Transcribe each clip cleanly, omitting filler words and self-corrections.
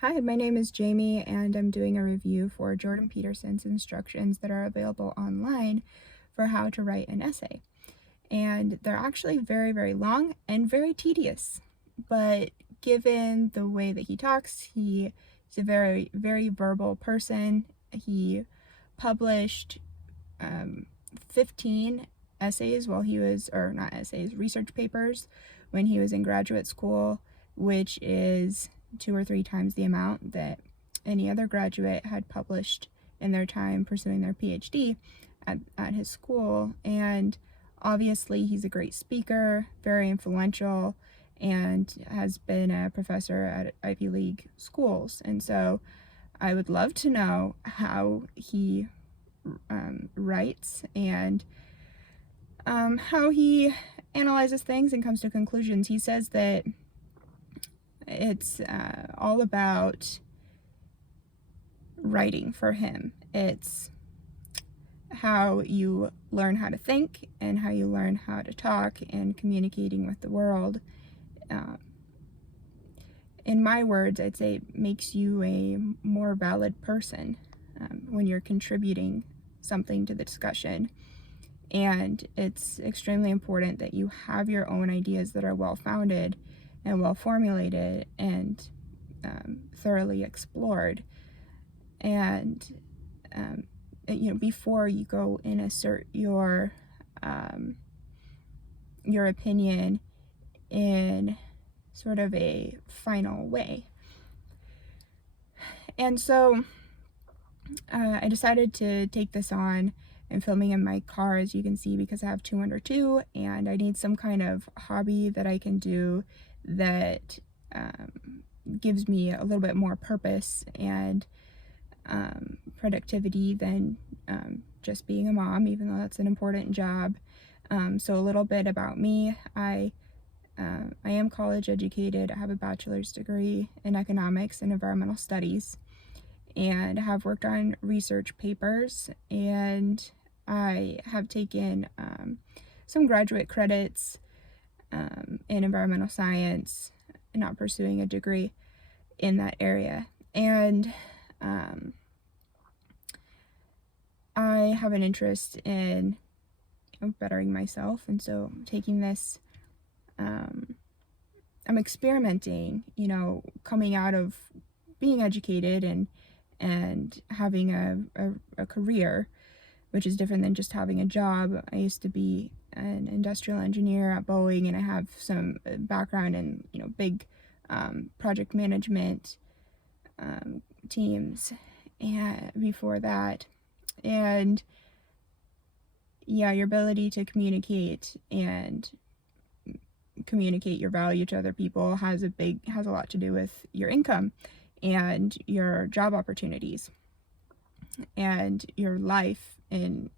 Hi, my name is Jamie, and I'm doing a review for Jordan Peterson's instructions that are available online for how to write an essay. And they're actually very, very long and very tedious. But given the way that he talks, he's a very, very verbal person. He published 15 essays while he was, or not essays, research papers when he was in graduate school, which is 2 or 3 times the amount that any other graduate had published in their time pursuing their PhD at his school. And obviously he's a great speaker, very influential, and has been a professor at Ivy League schools. And so I would love to know how he writes and how he analyzes things and comes to conclusions. He says that it's all about writing for him. It's how you learn how to think and how you learn how to talk and communicating with the world. In my words, I'd say it makes you a more valid person when you're contributing something to the discussion. And it's extremely important that you have your own ideas that are well-founded and well-formulated and thoroughly explored. And before you go and assert your opinion in sort of a final way. And so I decided to take this on and filming in my car, as you can see, because I have 2 under 2, and I need some kind of hobby that I can do that gives me a little bit more purpose and productivity than just being a mom, even though that's an important job. So a little bit about me. I am college educated. I have a bachelor's degree in economics and environmental studies, and have worked on research papers, and I have taken some graduate credits in environmental science, not pursuing a degree in that area. And I have an interest in bettering myself, and so taking this, I'm experimenting, coming out of being educated and having a career, which is different than just having a job. I used to be an industrial engineer at Boeing, and I have some background in big project management teams and before that. And yeah, your ability to communicate and communicate your value to other people has a lot to do with your income and your job opportunities and your life in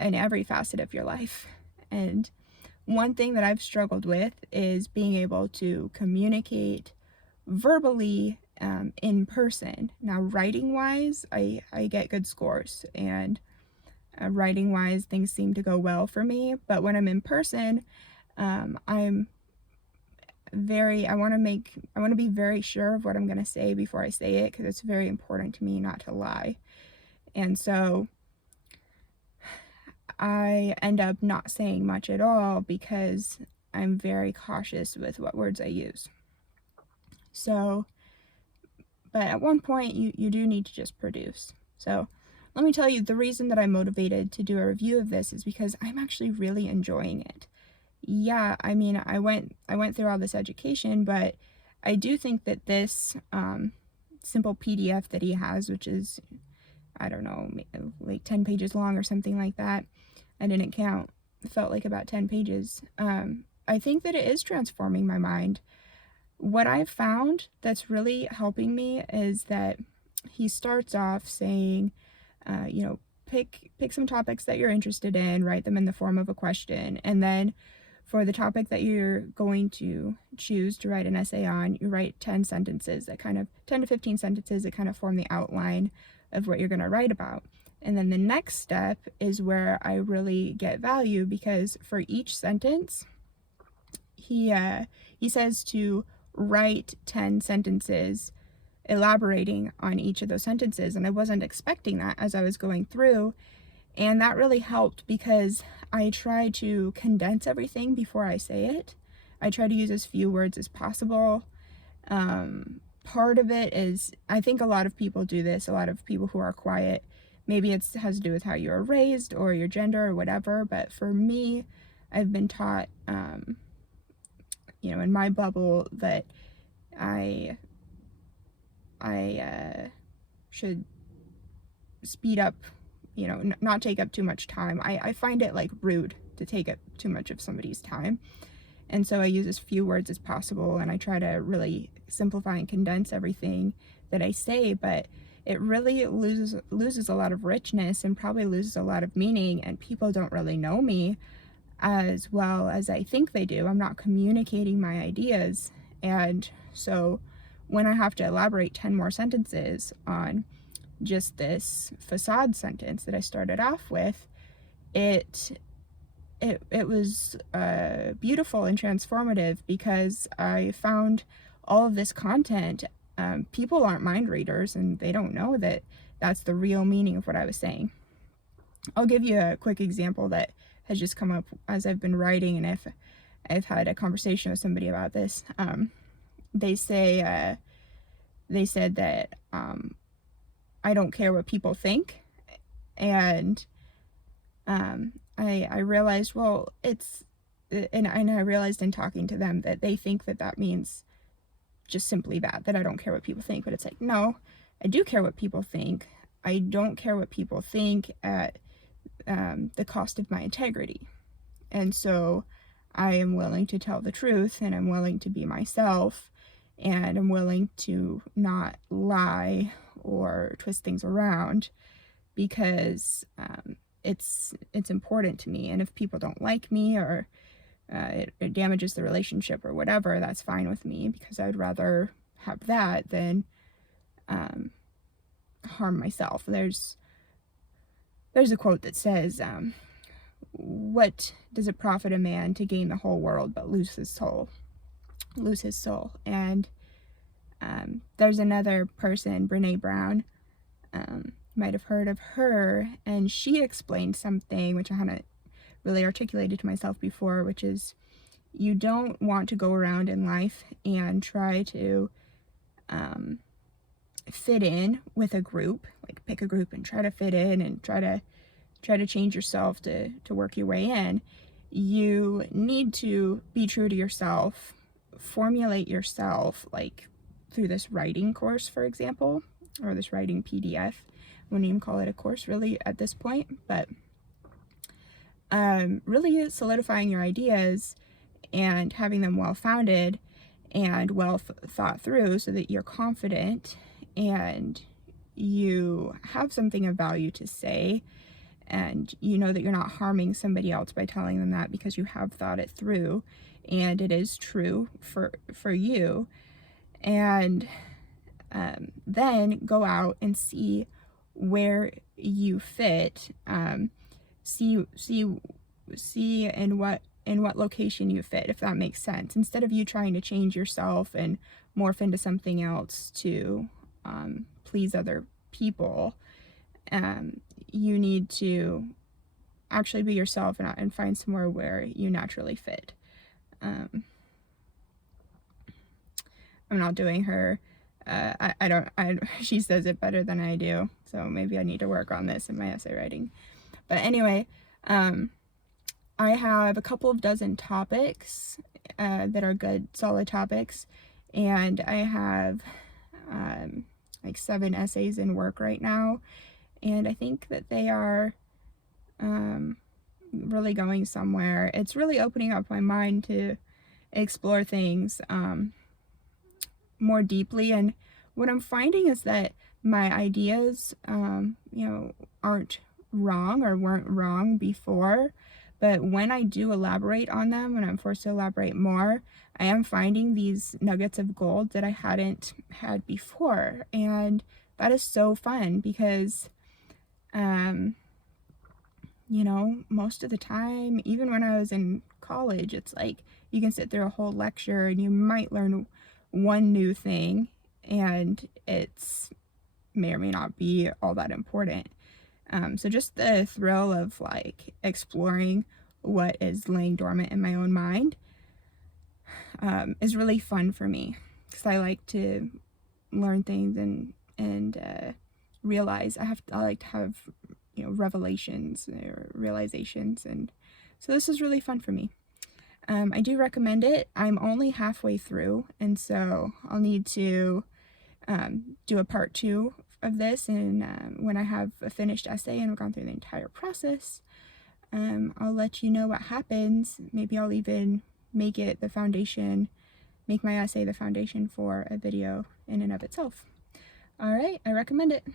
every facet of your life. And one thing that I've struggled with is being able to communicate verbally in person. Now, writing wise, I get good scores, and writing wise things seem to go well for me, but when I'm in person, I'm I want to be very sure of what I'm going to say before I say it, because it's very important to me not to lie. And so I end up not saying much at all because I'm very cautious with what words I use. So, but at one point you do need to just produce. So let me tell you, the reason that I'm motivated to do a review of this is because I'm actually really enjoying it. Yeah, I mean, I went through all this education, but I do think that this simple PDF that he has, which is, I don't know, like 10 pages long or something like that, I didn't count, it felt like about 10 pages. I think that it is transforming my mind. What I've found that's really helping me is that he starts off saying, pick some topics that you're interested in, write them in the form of a question, and then for the topic that you're going to choose to write an essay on, you write 10 sentences, 10 to 15 sentences that kind of form the outline of what you're going to write about. And then the next step is where I really get value, because for each sentence, he says to write 10 sentences elaborating on each of those sentences, and I wasn't expecting that as I was going through. And that really helped because I try to condense everything before I say it. I try to use as few words as possible. Part of it is, I think a lot of people do this, a lot of people who are quiet. Maybe it has to do with how you were raised or your gender or whatever, but for me, I've been taught, in my bubble that I should speed up, not take up too much time. I find it like rude to take up too much of somebody's time. And so I use as few words as possible, and I try to really simplify and condense everything that I say, but it really loses a lot of richness and probably loses a lot of meaning, and people don't really know me as well as I think they do. I'm not communicating my ideas, and so when I have to elaborate 10 more sentences on just this facade sentence that I started off with, it was beautiful and transformative because I found all of this content. People aren't mind readers, and they don't know that that's the real meaning of what I was saying. I'll give you a quick example that has just come up as I've been writing, and if I've had a conversation with somebody about this. They said that I don't care what people think, and I realized, well, and I realized in talking to them that they think that means just simply that I don't care what people think, but it's like, no, I do care what people think. I don't care what people think at the cost of my integrity. And so I am willing to tell the truth, and I'm willing to be myself, and I'm willing to not lie or twist things around because it's important to me. And if people don't like me, or it damages the relationship or whatever, that's fine with me, because I'd rather have that than harm myself. There's a quote that says, what does it profit a man to gain the whole world but lose his soul? And there's another person, Brene Brown, might have heard of her, and she explained something which I hadn't really articulated to myself before, which is, you don't want to go around in life and try to fit in with a group, like pick a group and try to fit in and try to change yourself to work your way in. You need to be true to yourself, formulate yourself, like through this writing course, for example, or this writing PDF. I wouldn't even call it a course really at this point, but really solidifying your ideas and having them well-founded and well thought through, so that you're confident and you have something of value to say, and you know that you're not harming somebody else by telling them that, because you have thought it through and it is true for you. And then go out and see where you fit, see in what location you fit, if that makes sense, instead of you trying to change yourself and morph into something else to please other people. You need to actually be yourself and find somewhere where you naturally fit. I'm not doing her, she says it better than I do, so maybe I need to work on this in my essay writing. But anyway, I have a couple of dozen topics that are good, solid topics, and I have like 7 essays in work right now, and I think that they are really going somewhere. It's really opening up my mind to explore things more deeply, and what I'm finding is that my ideas aren't wrong or weren't wrong before, but when I do elaborate on them, when I'm forced to elaborate more, I am finding these nuggets of gold that I hadn't had before, and that is so fun because most of the time, even when I was in college, it's like you can sit through a whole lecture and you might learn one new thing, and it's may or may not be all that important. So just the thrill of like exploring what is laying dormant in my own mind is really fun for me, because I like to learn things and realize I like to have, you know, revelations or realizations, and so this is really fun for me. I do recommend it. I'm only halfway through, and so I'll need to do a part 2 of this, and when I have a finished essay and I've gone through the entire process, I'll let you know what happens. Maybe I'll even make it the foundation, make my essay the foundation for a video in and of itself. Alright, I recommend it.